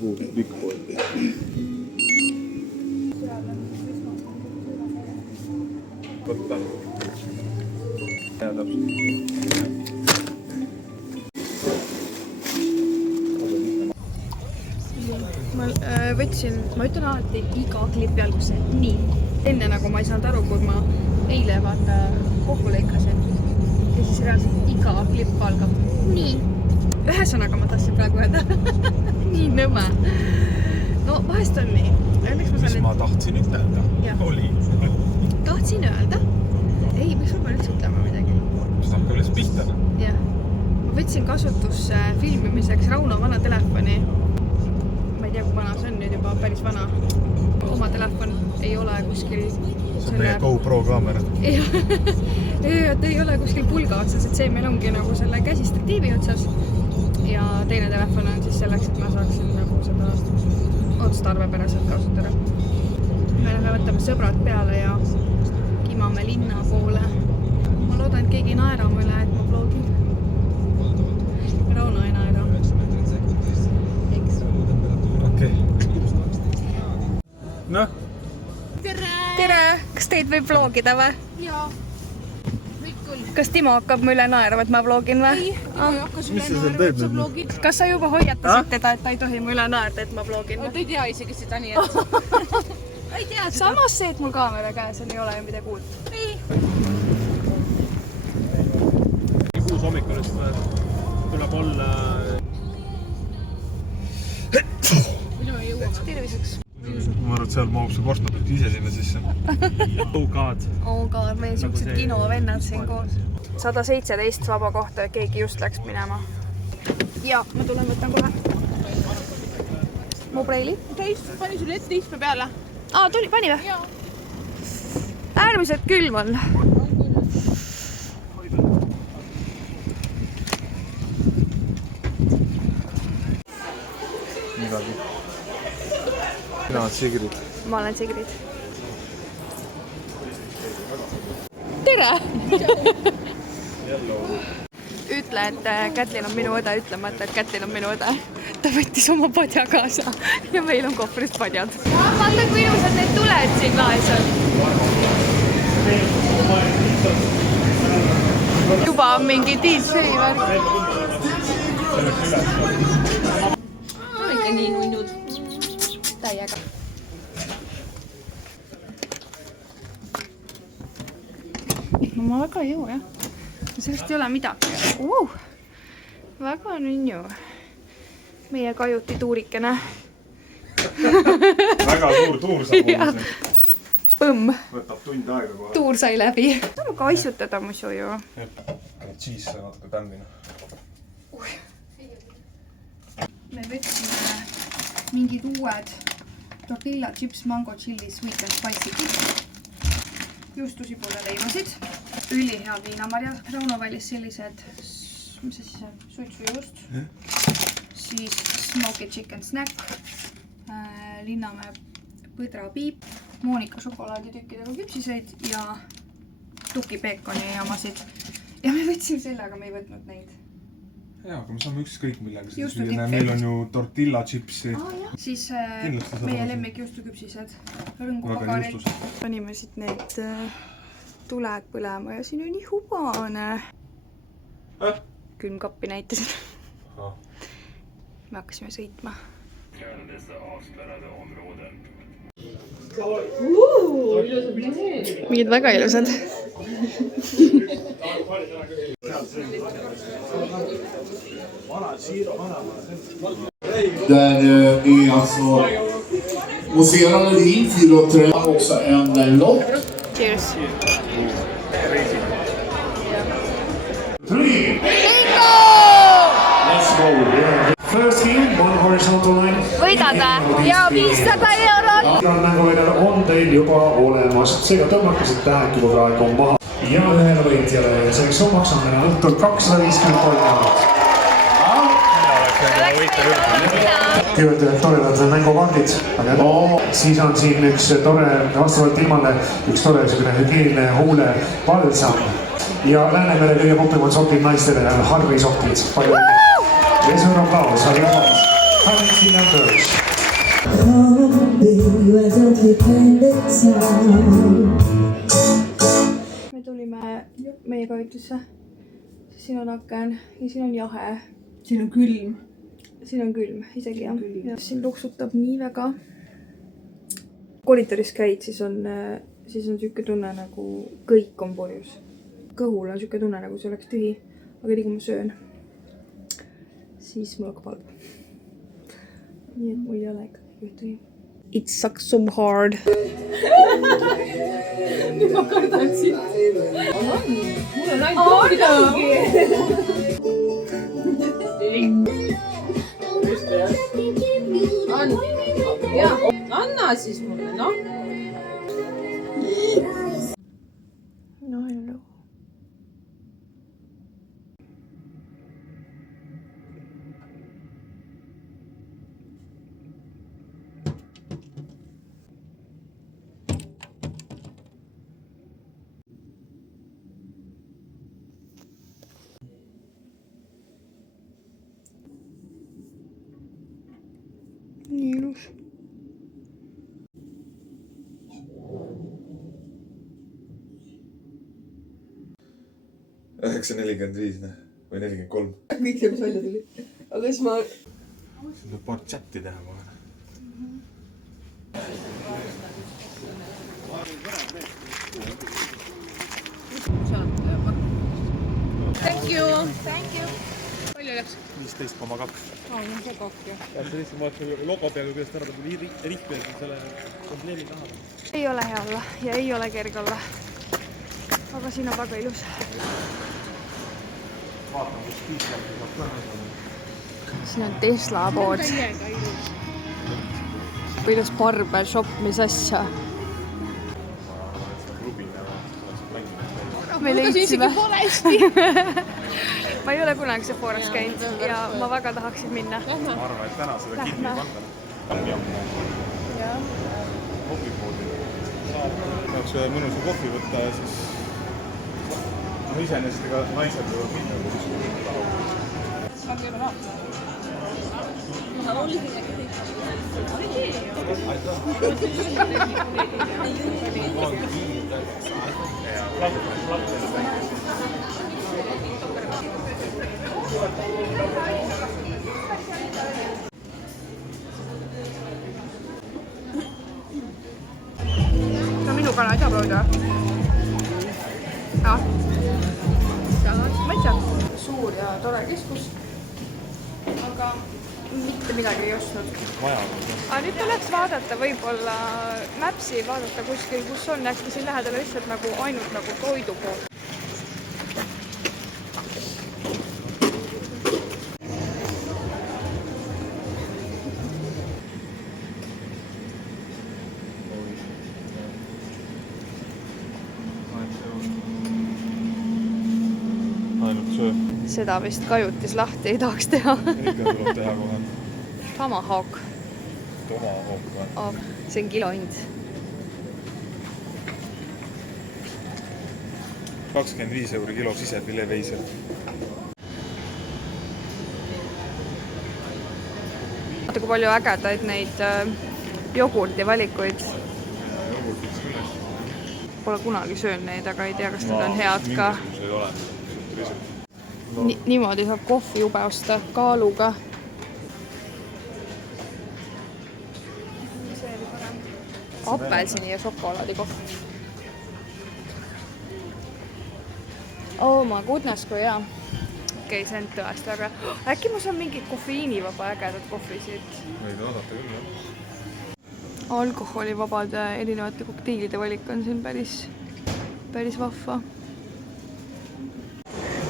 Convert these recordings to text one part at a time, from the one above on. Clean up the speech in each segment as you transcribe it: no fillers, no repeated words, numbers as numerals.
Pikk pool. Võtta. Hea täpselt. Ma võtsin, ma ütlen alati iga klipi alguse nii. Enne nagu ma ei saanud aru, kui ma eile vaata kokku lõikasin. Ja siis reaalselt iga klipp algab nii. Ühesõnaga ma tahtsin praegu öelda. Nii nõme. No vahest on nii. Mis ma tahtsin ütelda? Oli. Tahtsin öelda? Ei, miks ma pean üldse ütlema midagi? Seda hakka üles pihtana. Jah. Ma võtsin kasutusse filmimiseks Rauno vana telefoni. Ma ei tea, kui vana see on nüüd juba päris vana. Oma telefon ei ole kuskil... See on meie GoPro kaamera. Ta ei ole kuskil pulga otsas, et see meil ongi nagu selle käsistatiivi otsas. Ja teine telefon on siis selleks, et ma saaksin nagu seda otstarvepäraselt kasutada. Me läheme võtame sõbrad peale ja kimame linna poole. Ma loodan, et keegi naera mulle, et ma vlogin. Rauno ei naera. Eks. Okei. Noh? Tere! Kas teid võib vlogida või? Jaa. Kõik küll. Kas Timo hakkab mu üle naerma, et ma vlogin või? Ei, Timo ei hakka sulle Mis sa seal naerma, teed et sa nüüd? vlogid. Kas sa juba hoiatasid teda, et ta ei tohi mu üle naerda, et ma vlogin? Ta ei tea isegi seda nii, et... ei tea seda. Samas see, et mul kaamera käes on, ei ole ju midagi uut. Ei. 6 hommikul tuleb olla... Minu ei jõua. Terviseks. Ma arvan, et seal mahub see korstnapilk ise sinna sisse. Oh god. Oh god, meil siuksed kinovennad siin koos. 117 vaba kohta, keegi just läks minema. Ja, ma tulen võtan kohe. Mu preili. Pani sulle ette istme peale. Pani või? Jaa. Äärmiselt külm on. Midagi. Sina oled Sigrid. Ma olen Sigrid. Tere! Ütle, et Kätlin on minu õde, ütlemata, et Kätlin on minu õde. Ta võttis oma padja kaasa ja meil on kohvris padjad. Vaata, kui ilusad need tuled siin laes on. Juba on mingi DJ värk. On ikka nii nunnud. Täiega. No ma väga ei jõu, jah. Sellest ei ole midagi. Väga nunju. Meie kajuti tuurikene. Väga suur tuur saab olla. Põmm. Võtab tund aega kohe. Tuur sai läbi. Saab ka aisutada muidu ju. Cheese sai natuke tämmina. Me võtsime mingid uued tortilla chips, mango, chili, sweet and spicy chips. Juustusipule leivasid. Ülihead viinamarjad. Rauno valis sellised, mis see siis on? Suitsujuust. Siis smoked chicken snack. Linnamäe põdrapiip. Moonika šokolaaditükkidega küpsiseid ja tuki peekoni jamasid. Ja me võtsime selle, aga me ei võtnud neid. Jaa, aga me saame ükskõik millega seda Juustu süüa. tippi. Meil on ju tortilla chipsi. Siis Kindlasti saab meie olla. lemmik juustuküpsised. Väga Rõngupagarid. juustus. Panime siit need tuled põlema ja siin on nii hubane. Külmkappi näitasin. Me hakkasime sõitma. Mingid väga ilusad. Där är alltså mousserande vin, 4,3 också en lott. Cheers. 3. Let's go. First game, one horizontal line. Võidad ja 500 eurot. Mänguväljal on teil juba olemas, seega tõmmake siit tähek juba praegu maha. Ja ühele võitjale ja selleks summaks on meil õhtul 253 eurot. Kõigepealt toredad mängukaardid, siis on siin üks tore, vastavalt ilmale, üks tore hügieeniline huulepalsam ja Läänemere kõige popimad sokid naistele, Harri sokid. Palju õnne! Ja suur aplaus, Harri aplaus! Harri Siljan Pöörs! me tulime meie kajutisse. Siin on aken ja siin on jahe. Siin on külm. Siin on külm, isegi jah. Ja siin luksutab nii väga. Koridoris käid, siis on siuke tunne nagu kõik on purjus. Kõhul on siuke tunne nagu see oleks tühi. Aga nii kui ma söön, siis mul hakkab halb. Nii et mul ei ole ikka tühi. It sucks so hard. Nüüd ma kardan sind. Mul on ainult midagi. Anna siis mulle, noh. No hello. Nii ilus. Üheksa 45 või 43. Kõik see, mis välja tuli. Aga siis ma... Siin tuleb paar chatti teha kohe. Thank you. Thank you. Palju läks? 15,2. Aa, no see kakk jah. Ja see lihtsalt vaatasin logo peale, kuidas ta arvab, kui rihkmes selle probleemi taha. Ei ole hea olla ja ei ole kerge olla. Aga siin on väga ilus. Vaatame, kus piisavalt saab kõne. Siin on Tesla pood. Ilus barbershop, mis asja. Me leidsime. Ma ei ole kunagi Sephoras käinud ja ma väga tahaksin minna. Ma arvan, et täna seda kinni ei panda. Ongi ammu. Kohvipoodi. Tahaks ühe mõnusa kohvi võtta ja siis... No iseenesest ega naised võivad minna, kui kuskil tahavad. Saab juba naata. No minu kana ei saa proovida. Jah. Ma ei tea. Suur ja tore keskus. Aga mitte midagi ei ostnud. Aga nüüd tuleks vaadata võib-olla Mapsi, vaadata kuskil, kus on äkki siin lähedal lihtsalt nagu ainult nagu toidupool. Ainult söö. Seda vist kajutis lahti ei tahaks teha. Ikka tuleb teha kohe. Tomahawk. Tomahawk või? See on kilo hind. 25 € kilo sisefilee veisel. Vaata, kui palju ägedaid neid jogurti valikuid. Jogurtid küll. Pole kunagi söön neid, aga ei tea, kas need on head ka. Mingisuguse ei ole. Niimoodi saab kohvi jube osta kaaluga. Apelsini ja šokolaadi kohv. Oh my goodness, kui hea. Okei, see on tõesti, aga äkki ma saan mingid kofeiinivaba ägedad kohvisid. Võid oodata küll, jah. Alkoholivabade erinevate kokteilide valik on siin päris vahva.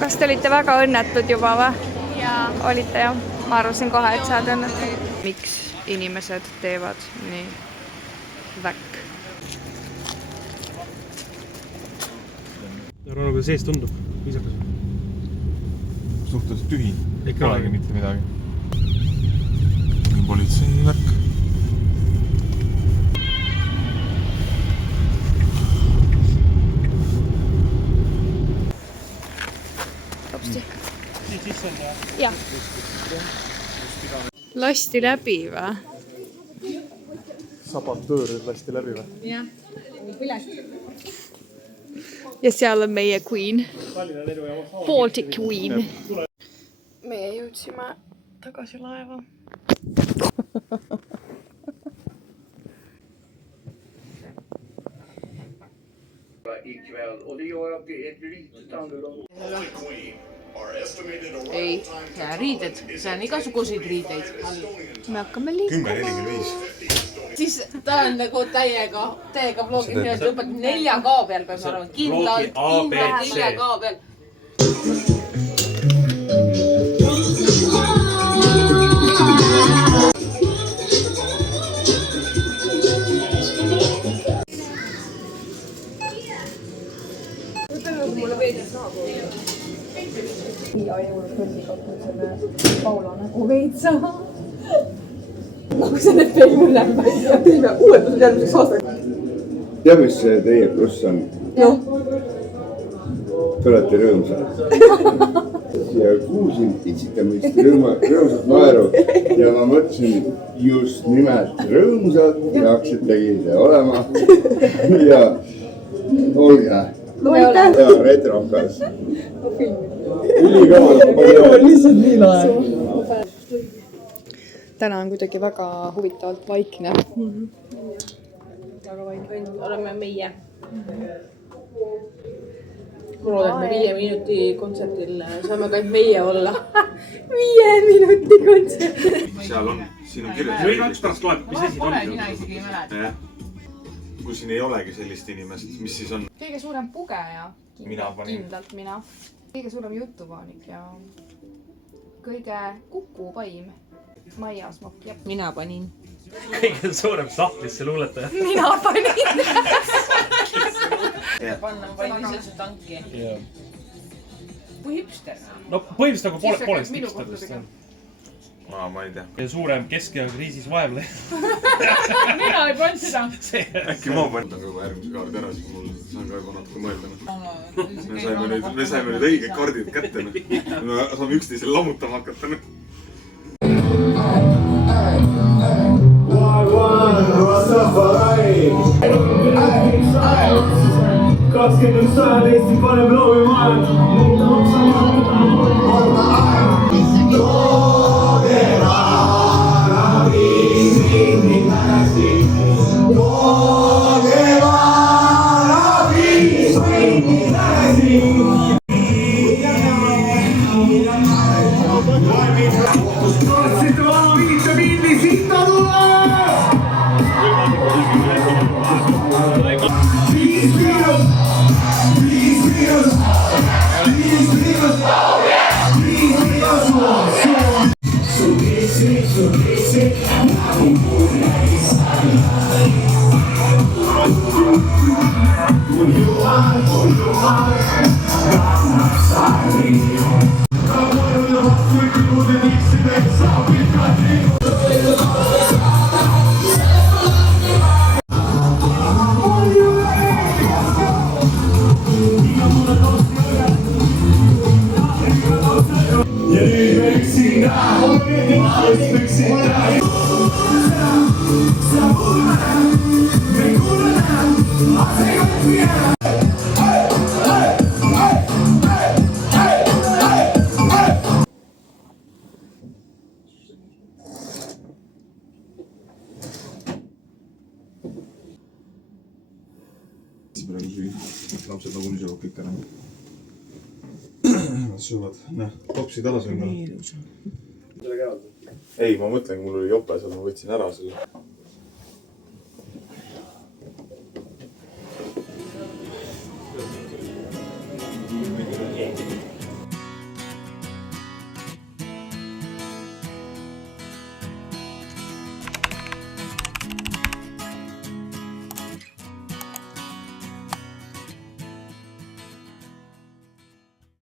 Kas te olite väga õnnetud juba või? Jaa. Olite jah? Ma arvasin kohe, et saad õnnetud. Miks inimesed teevad nii väkk? Arvan, kuidas sees tundub? Viisakas. Suhteliselt tühi. Ikka Polegi olegi. mitte midagi. Politsei värk. Hopsti. Siit sisse on ja... Jah. Lasti läbi või? sabotöör lasti läbi või? jah, pilet. ja seal on meie queen. Baltic Queen. meie jõudsime tagasi laeva. ei, riided, see on igasuguseid riideid. me hakkame liikuma. 10:45. siis ta on nagu täiega blogis, nii-öelda õpetab 4K peal, peab olema kindlalt 4K peal. ja jõulus kõrgi katta selle Paula nägu veitsa. kui sa need veel mulle teeme uuendused järgmiseks aastaks. tea, mis teie pluss on? noh. Te olete rõõmsad. ja kuulsin itsitamist, rõõmsat naeru ja ma mõtlesin just nimelt rõõmsad peaksitegi see olema. ja olge. no aitäh. ja retrokas. Ülikaval. lihtsalt nii lahe. täna on kuidagi väga huvitavalt vaikne. väga vaikne. oleme meie. ma loodan, et me 5 minuti kontserdil saame ka meie olla. 5 minuti kontserdil. seal on, siin on kirjas. või kaks pärast loeb, mis asi pole, mina isegi ei mäleta. kui siin ei olegi sellist inimest, mis siis on? kõige suurem pugeja. Mina panin. kindlalt mina. kõige suurem jutupaanik ja kõige kukupaim. Maias Mokk. mina panin. kõige suurem sahtlisse luuletaja. mina panin. panna vaid ise see tanki. kui hipster. no põhimõtteliselt nagu Siis poolest minu hipsterist. kohta ma ei tea. suurem kesk- ja kriisis vaevleja. mina ei pannud seda. äkki ma panen juba järgmise kaardi ära, siis mul saan ka juba natuke mõelda. me saime nüüd õiged kaardid kätte. me saame üksteisele lammutama hakata. Kaskendus sajad Eesti paneb loovi maailm. lapsed nagunii söövad kõik ära. Nad söövad, näh, topsid alla söönud. Ei, ma mõtlen, kui mul oli jope seal, ma võtsin ära selle.